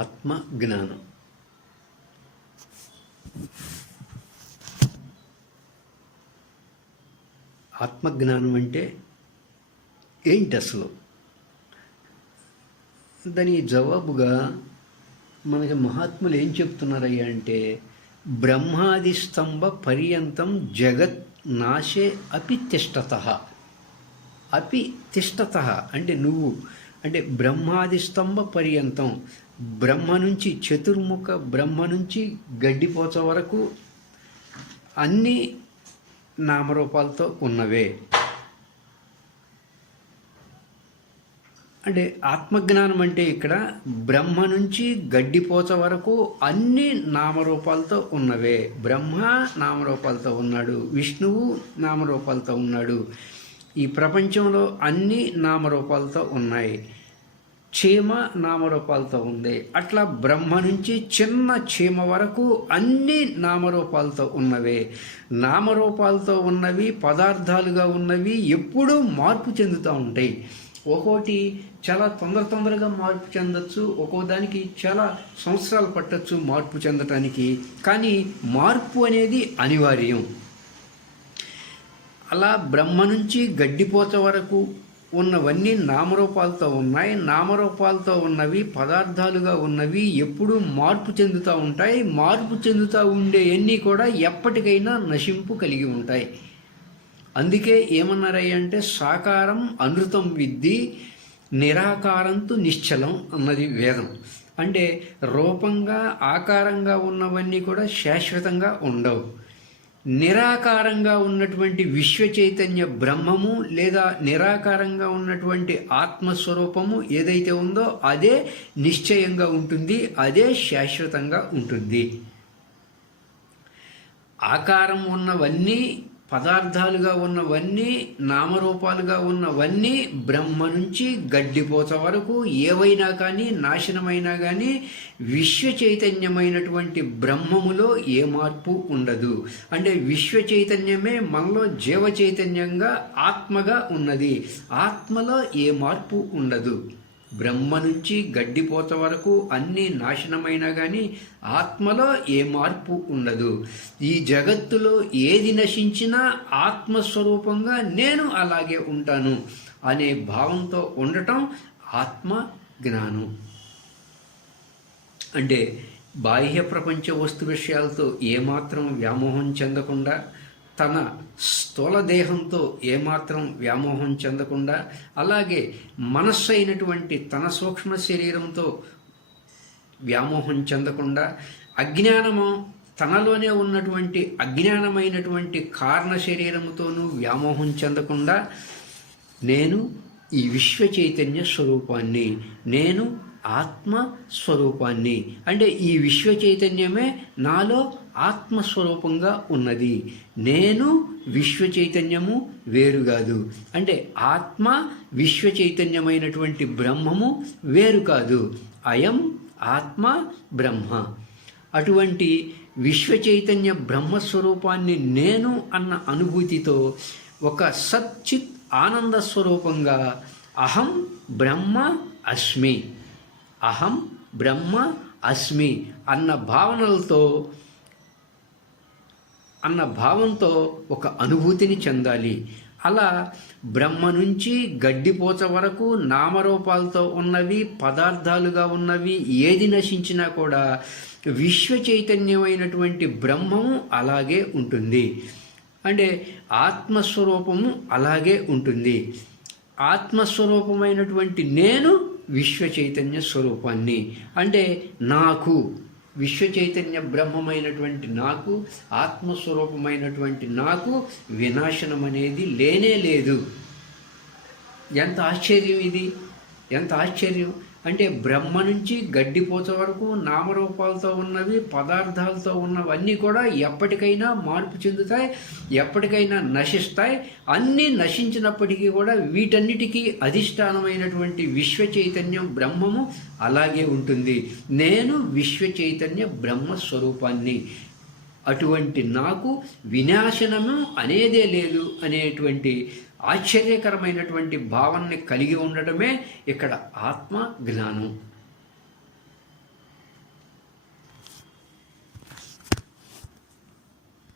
ఆత్మ జ్ఞానం. ఆత్మజ్ఞానం అంటే ఏంటి అసలు? దానికి జవాబుగా మనకి మహాత్ములు ఏం చెప్తున్నారయ్యా అంటే, బ్రహ్మాది స్తంభ పర్యంతం జగత్ నాశే అపి తిష్టత. అపి తిష్టత అంటే నువ్వు, అంటే బ్రహ్మాది స్తంభ పర్యంతం, బ్రహ్మ నుంచి చతుర్ముఖ బ్రహ్మ నుంచి గడ్డిపోచ వరకు అన్ని నామరూపాలతో ఉన్నవే. అంటే ఆత్మజ్ఞానం అంటే ఇక్కడ బ్రహ్మ నుంచి గడ్డిపోచ వరకు అన్ని నామరూపాలతో ఉన్నవే. బ్రహ్మ నామరూపాలతో ఉన్నాడు, విష్ణువు నామరూపాలతో ఉన్నాడు, ఈ ప్రపంచంలో అన్ని నామరూపాలతో ఉన్నాయి, చీమ నామరూపాలతో ఉంది. అట్లా బ్రహ్మ నుంచి చిన్న చీమ వరకు అన్ని నామరూపాలతో ఉన్నవే. నామరూపాలతో ఉన్నవి, పదార్థాలుగా ఉన్నవి ఎప్పుడూ మార్పు చెందుతూ ఉంటాయి. ఒక్కోటి చాలా తొందరగా మార్పు చెందొచ్చు, ఒక్కో దానికి చాలా సంవత్సరాలు పట్టచ్చు మార్పు చెందటానికి, కానీ మార్పు అనేది అనివార్యం. అలా బ్రహ్మ నుంచి గడ్డిపోత వరకు ఉన్నవన్నీ నామరూపాలతో ఉన్నాయి. నామరూపాలతో ఉన్నవి, పదార్థాలుగా ఉన్నవి ఎప్పుడూ మార్పు చెందుతూ ఉంటాయి. మార్పు చెందుతూ ఉండేవన్నీ కూడా ఎప్పటికైనా నశింపు కలిగి ఉంటాయి. అందుకే ఏమన్నారయ్య అంటే, సాకారం అనృతం విద్ధి, నిరాకారంతు నిశ్చలం అన్నది వేదం. అంటే రూపంగా ఆకారంగా ఉన్నవన్నీ కూడా శాశ్వతంగా ఉండవు. నిరాకారంగా ఉన్నటువంటి విశ్వ చైతన్య బ్రహ్మము లేదా నిరాకారంగా ఉన్నటువంటి ఆత్మస్వరూపము ఏదైతే ఉందో అదే నిశ్చయంగా ఉంటుంది, అదే శాశ్వతంగా ఉంటుంది. ఆకారం ఉన్నవన్నీ, పదార్థాలుగా ఉన్నవన్నీ, నామరూపాలుగా ఉన్నవన్నీ బ్రహ్మ నుంచి గడ్డిపోత వరకు ఏవైనా కానీ నాశనమైనా కానీ విశ్వ చైతన్యమైనటువంటి బ్రహ్మములో ఏ మార్పు ఉండదు. అంటే విశ్వ చైతన్యమే మనలో జీవ చైతన్యంగా ఆత్మగా ఉన్నది. ఆత్మలో ఏ మార్పు ఉండదు. బ్రహ్మ నుంచి గడ్డిపోత వరకు అన్నీ నాశనమైనా కానీ ఆత్మలో ఏ మార్పు ఉండదు. ఈ జగత్తులో ఏది నశించినా ఆత్మస్వరూపంగా నేను అలాగే ఉంటాను అనే భావంతో ఉండటం ఆత్మ జ్ఞానం. అంటే బాహ్య ప్రపంచ వస్తు విషయాలతో ఏమాత్రం వ్యామోహం చెందకుండా, తన స్థూల దేహంతో ఏమాత్రం వ్యామోహం చెందకుండా, అలాగే మనస్సు అయినటువంటి తన సూక్ష్మ శరీరంతో వ్యామోహం చెందకుండా, అజ్ఞానము తనలోనే ఉన్నటువంటి అజ్ఞానమైనటువంటి కారణ శరీరముతోనూ వ్యామోహం చెందకుండా, నేను ఈ విశ్వ చైతన్య స్వరూపాన్ని, నేను ఆత్మ స్వరూపాన్ని, అంటే ఈ విశ్వ చైతన్యమే నాలో ఆత్మస్వరూపంగా ఉన్నది. నేను విశ్వ చైతన్యము వేరు కాదు. అంటే ఆత్మ విశ్వ చైతన్యమైనటువంటి బ్రహ్మము వేరు కాదు. అయం ఆత్మ బ్రహ్మ. అటువంటి విశ్వ చైతన్య బ్రహ్మస్వరూపాన్ని నేను అన్న అనుభూతితో ఒక సచ్చిత్ ఆనంద స్వరూపంగా అహం బ్రహ్మ అస్మి, అహం బ్రహ్మ అస్మి అన్న భావంతో ఒక అనుభూతిని చెందాలి. అలా బ్రహ్మ నుంచి గడ్డిపోచ వరకు నామరూపాలతో ఉన్నవి, పదార్థాలుగా ఉన్నవి ఏది నశించినా కూడా విశ్వ చైతన్యమైనటువంటి బ్రహ్మము అలాగే ఉంటుంది. అంటే ఆత్మస్వరూపము అలాగే ఉంటుంది. ఆత్మస్వరూపమైనటువంటి నేను విశ్వ చైతన్య స్వరూపాన్ని, అంటే నాకు విశ్వ చైతన్య బ్రహ్మమైనటువంటి నాకు, ఆత్మస్వరూపమైనటువంటి నాకు వినాశనం అనేది లేనే లేదు. ఎంత ఆశ్చర్యం ఇది! ఎంత ఆశ్చర్యం! అంటే బ్రహ్మ నుంచి గడ్డిపోత వరకు నామరూపాలతో ఉన్నవి, పదార్థాలతో ఉన్నవన్నీ కూడా ఎప్పటికైనా మార్పు చెందుతాయి, ఎప్పటికైనా నశిస్తాయి. అన్నీ నశించినప్పటికీ కూడా వీటన్నిటికీ అధిష్టానమైనటువంటి విశ్వ చైతన్యం బ్రహ్మము అలాగే ఉంటుంది. నేను విశ్వ చైతన్య బ్రహ్మస్వరూపాన్ని. అటువంటి నాకు వినాశనము అనేదే లేదు అనేటువంటి ఆశ్చర్యకరమైనటువంటి భావాన్ని కలిగి ఉండటమే ఇక్కడ ఆత్మ జ్ఞానం.